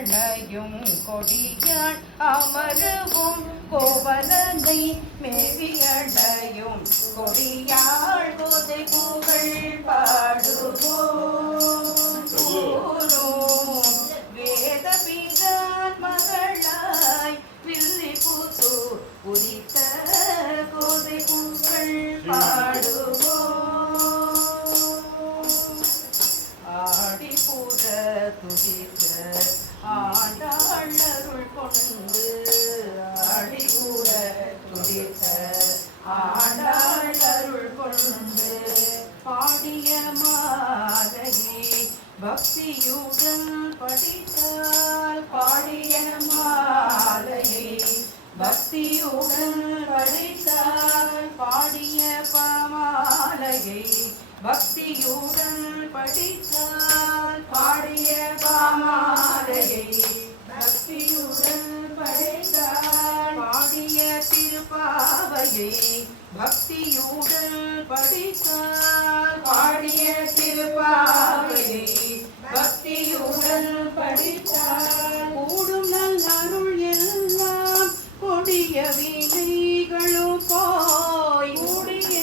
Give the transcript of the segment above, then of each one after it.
அணையும் கொடியாள் அமருவும் கோவலனை மேவியடையும் கொடியாள் கோதை புகழ் பாடுவோம் வேத பிதான் மகளாய் வில்லி புத்து உரித்த கோதை புகழ் பாடுவோம் ஆடிப்புற துதித்த ஆண்டாள் அருள் கொண்டு ஆடிப்புற துதித்த ஆண்டாள் அருள் கொண்டு பாடிய மாலையை பக்தியுடன் படித்தால் பாடிய மாலையை பக்தியுடன் படித்தால் பாடிய பாமாலையை பக்தியுடன் படித்தால் பாடிய பாமாலையை பக்தியுடன் படித்தால் பாடிய திருப்பாவையை பக்தியுடன் படித்தால் பாடிய திருப்பாவையை பக்தியுடன் படித்தால் கூடும் நல்லருள் எல்லாம் கொடிய வினைகளும் போய் கூடிய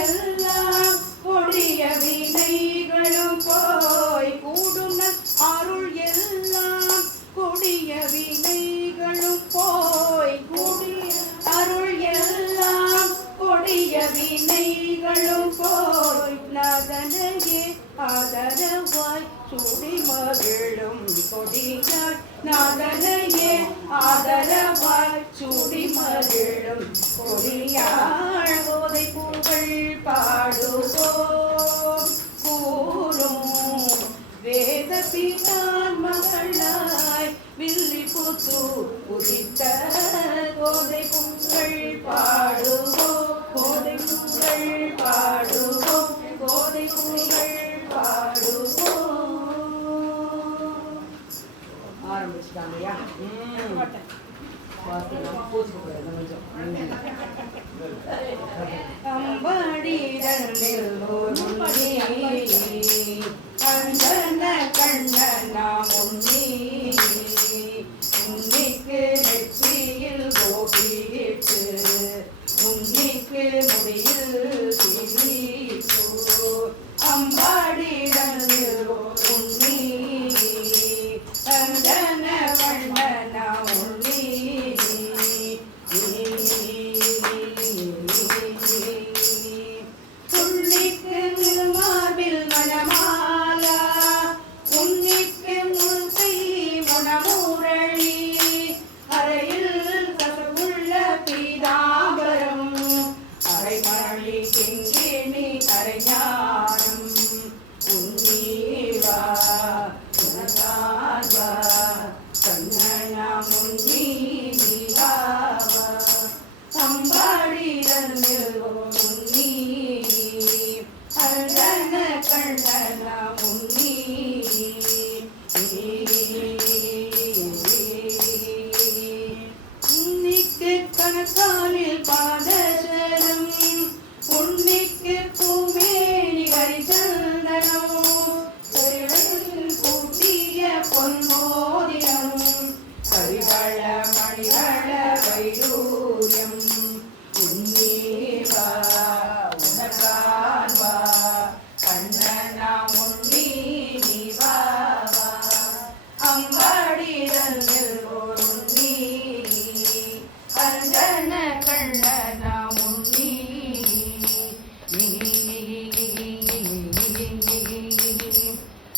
எல்லாம் கொடிய வினைகளும் போய் கூடும் அருள் எல்லாம் கொடிய வினைகளும் போய் கூடிய அருள் எல்லாம் கொடிய வினைகளும் போய் நாதனையே ஆதரவாய் சுடி மகிழும் கொடியாள் நாதனையே ஆதரவாய் சுடி மகிழும் கொடியாள் கோதை புகழ் பாடுவோம் கூறும் வேத பிதான் மகளாய் வில்லி புத்து உதித்த கோதை புகழ் பாடுவோம் கோதை புகழ் பாடுவோம் கோதை புகழ் பாடுவோம். ஆரம்பிச்சுட்டாங்கய்யா. அஞ்சன கண்ணனா முன்னி உன்னிக்கு நெற்றியில் கோபிட்டு உன்னிக்கு முடியில் திரிப்பு அம்பாடிடன் உன்னி அஞ்சன கண்ணனா முன்னி புள்ளிக்கு திருமார்பில் மணமாலா உன்னிக்கு முன்கை முனமுரளி அறையில் கசவுள்ள பீதாம்பரம் அரைமழி கிங்கிணி அரைஞானம் உன்னீவா உனதாவா கண்ணனா முன்னி நீவாவா அம்பாடிடன் முன்னி அழன கண்ணனா முன்னி உன்னிக்கு கணக்காலில் பாதசரம் உன்னிக்கு பூமேனி ஹரிச்சந்தனம் கூட்டிய பொன்மோதிரம் கரிவள மணிவள வைடூரியம் உன்னீவா உனக்கான்வா கண்ணனா முன்னி நீவாவா அம்பாடிடன் உன்னி அஞ்சன கண்ணனா முன்னி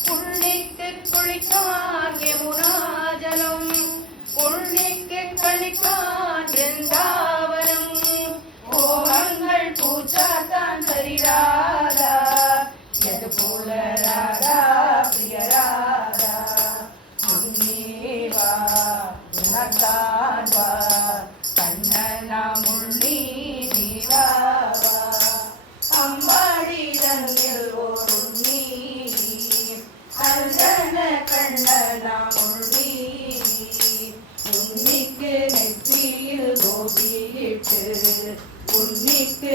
புள்ளிக்கு குளிக்கான் யமுனாஜலம் புள்ளிக்கு கழிக்கான் பிருந்தாவனம் ஓமங்கள் பூச்சாத்தான் சரிராதா எது போல ராதா பிரியராதா முன்னீவா உனக்கான்வா கண்ணனா முன்னி நீவாவா அம்பாடிடன் உன்னி அஞ்சன கண்ணனா முன்னி உன்னிக்கு நெற்றியில் கோபியிட்டு உன்னிக்கு